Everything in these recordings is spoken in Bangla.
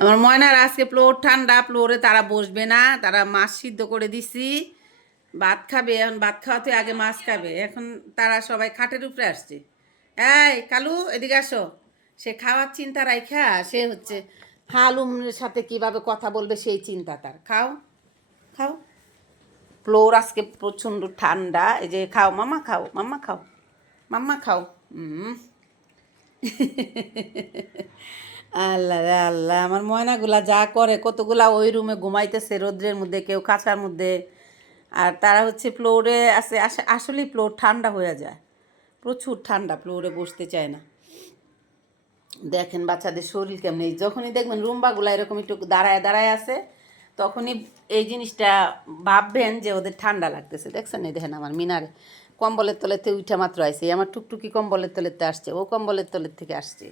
আমার ময়নার আজকে ফ্লোর ঠান্ডা, ফ্লোরে তারা বসবে না, তারা মাছ সিদ্ধ করে দিছি, ভাত খাবে। এখন ভাত খাওয়াতে আগে মাছ খাবে। এখন তারা সবাই খাটের উপরে আসছে। এই কালু, এদিকে আসো। সে খাওয়ার চিন্তা রাইখা সে হচ্ছে হালুমের সাথে কিভাবে কথা বলবে সেই চিন্তা তার। খাও খাও। ফ্লোর আজকে প্রচণ্ড ঠান্ডা। এই যে খাও মাম্মা, খাও মাম্মা, খাও মাম্মা, খাও। আল্লাহ রে আল্লাহ, আমার ময়নাগুলা যা করে, কতগুলা ওই রুমে ঘুমাইতেছে রোদ্রের মধ্যে, কেউ কাঁচার মধ্যে। আর তারা হচ্ছে ফ্লোরে আছে। আসলেই ফ্লোর ঠান্ডা হয়ে যায়, প্রচুর ঠান্ডা, ফ্লোরে বসতে চায় না। দেখেন বাচ্চাদের শরীর কেমন। যখনই দেখবেন রুম্বাগুলা এরকম একটু দাঁড়ায় দাঁড়ায় আছে, তখনই এই জিনিসটা ভাববেন যে ওদের ঠান্ডা লাগতেছে। দেখছেন, এই দেখেন আমার মিনারে কম্বলের তলেতে উঠা মাত্র আসছে। আমার টুকটুকি কম্বলের তলেতে আসছে, ও কম্বলের তলের থেকে আসছে।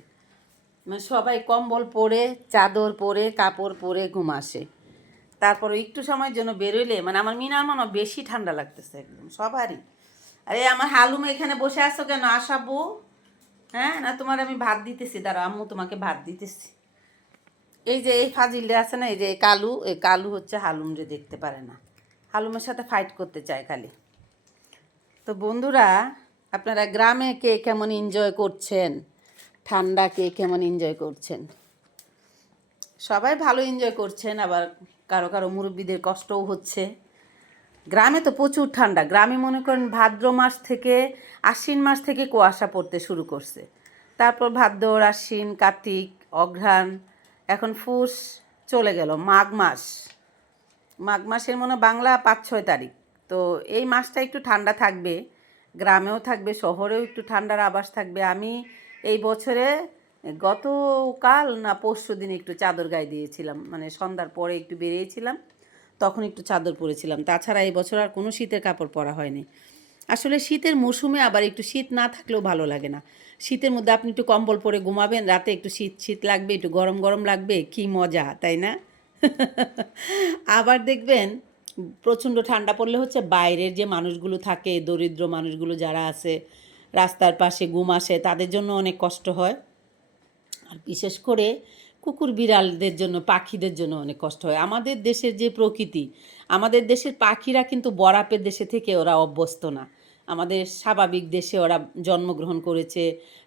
মানে সবাই কম্বল পরে, চাদর পরে, কাপড় পরে ঘুমাসে। তারপরে একটু সময়ের জন্য বেরোইলে মানে আমার মিনার মনে বেশি ঠান্ডা লাগতেছে একদম সবারই। আরে আমার হালুম এখানে বসে আছো কেন? আসাবো। হ্যাঁ না, তোমার আমি ভাত দিতেছি, দাঁড়া আম্মু তোমাকে ভাত দিতেছি। এই যে এই ফাজিলটা আছে না, এই যে কালু, এই কালু হচ্ছে হালুম যে দেখতে পারে না, হালুমের সাথে ফাইট করতে চায় খালি। তো বন্ধুরা, আপনারা গ্রামে কে কেমন এনজয় করছেন, ঠান্ডা কে কেমন এনজয় করছেন? সবাই ভালো এনজয় করছেন, আবার কারো কারো মুরব্বীদের কষ্টও হচ্ছে। গ্রামে তো প্রচুর ঠান্ডা। গ্রামে মনে করেন ভাদ্র মাস থেকে, আশ্বিন মাস থেকে কুয়াশা পড়তে শুরু করছে। তারপর ভাদ্র, আশ্বিন, কার্তিক, অঘ্রাণ, এখন ফুস চলে গেল মাঘ মাস। মাঘ মাসের মনে বাংলা 5-6 তারিখ। তো এই মাসটা একটু ঠান্ডা থাকবে, গ্রামেও থাকবে, শহরেও একটু ঠান্ডার আভাস থাকবে। আমি এই বছরে গতকাল না পরশু দিন একটু চাদর গায়ে দিয়েছিলাম, মানে সন্ধ্যার পরে একটু বেরিয়েছিলাম, তখন একটু চাদর পরেছিলাম। তাছাড়া এই বছর আর কোনো শীতের কাপড় পরা হয়নি। আসলে শীতের মৌসুমে আবার একটু শীত না থাকলেও ভালো লাগে না। শীতের মধ্যে আপনি একটু কম্বল পরে ঘুমাবেন, রাতে একটু শীত শীত লাগবে, একটু গরম গরম লাগবে, কি মজা, তাই না? আবার দেখবেন প্রচণ্ড ঠান্ডা পড়লে হচ্ছে বাইরের যে মানুষগুলো থাকে, দরিদ্র মানুষগুলো যারা আছে, রাস্তার পাশে ঘুম আসে, তাদের জন্য অনেক কষ্ট হয়। আর বিশেষ করে কুকুর বিড়ালদের জন্য, পাখিদের জন্য অনেক কষ্ট হয়। আমাদের দেশের যে প্রকৃতি, আমাদের দেশের পাখিরা কিন্তু বরাপের দেশে থেকে ওরা অভ্যস্ত না। আমাদের স্বাভাবিক দেশে ওরা জন্মগ্রহণ করেছে,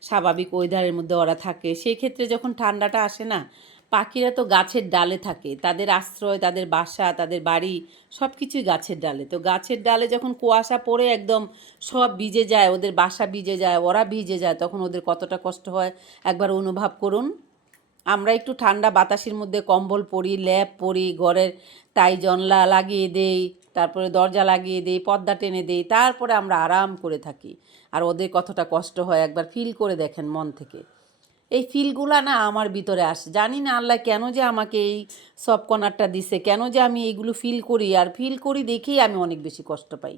স্বাভাবিক ওয়েদারের মধ্যে ওরা থাকে। সেই ক্ষেত্রে যখন ঠান্ডাটা আসে না, পাখিরা তো গাছের ডালে থাকে, তাদের আশ্রয়, তাদের বাসা, তাদের বাড়ি সব কিছুই গাছের ডালে। তো গাছের ডালে যখন কুয়াশা পড়ে একদম সব ভিজে যায়, ওদের বাসা ভিজে যায়, ওরা ভিজে যায়, তখন ওদের কতটা কষ্ট হয় একবার অনুভব করুন। আমরা একটু ঠান্ডা বাতাসের মধ্যে কম্বল পরি, ল্যাপ পরি, ঘরের তাই জানলা লাগিয়ে দেই, তারপরে দরজা লাগিয়ে দেই, পর্দা টেনে দেই, তারপরে আমরা আরাম করে থাকি। আর ওদের কতটা কষ্ট হয় একবার ফিল করে দেখেন মন থেকে। এই ফিলগুলা না আমার ভিতরে আসে, জানি না আল্লাহ কেন যে আমাকে এই সব কর্নারটা দিছে, কেন যে আমি এইগুলো ফিল করি, আর ফিল করি দেখেই আমি অনেক বেশি কষ্ট পাই।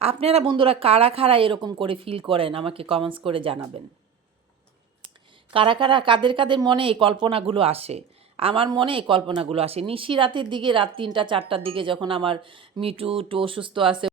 আপনারা বন্ধুরা কারা কারা এরকম করে ফিল করেন আমাকে কমেন্টস করে জানাবেন। কারা কারা, কাদের কাদের মনে এই কল্পনাগুলো আসে? আমার মনে এই কল্পনাগুলো আসে নিশি রাতের দিকে, রাত 3টা 4টার দিকে, যখন আমার মিটু একটু অসুস্থ আছে।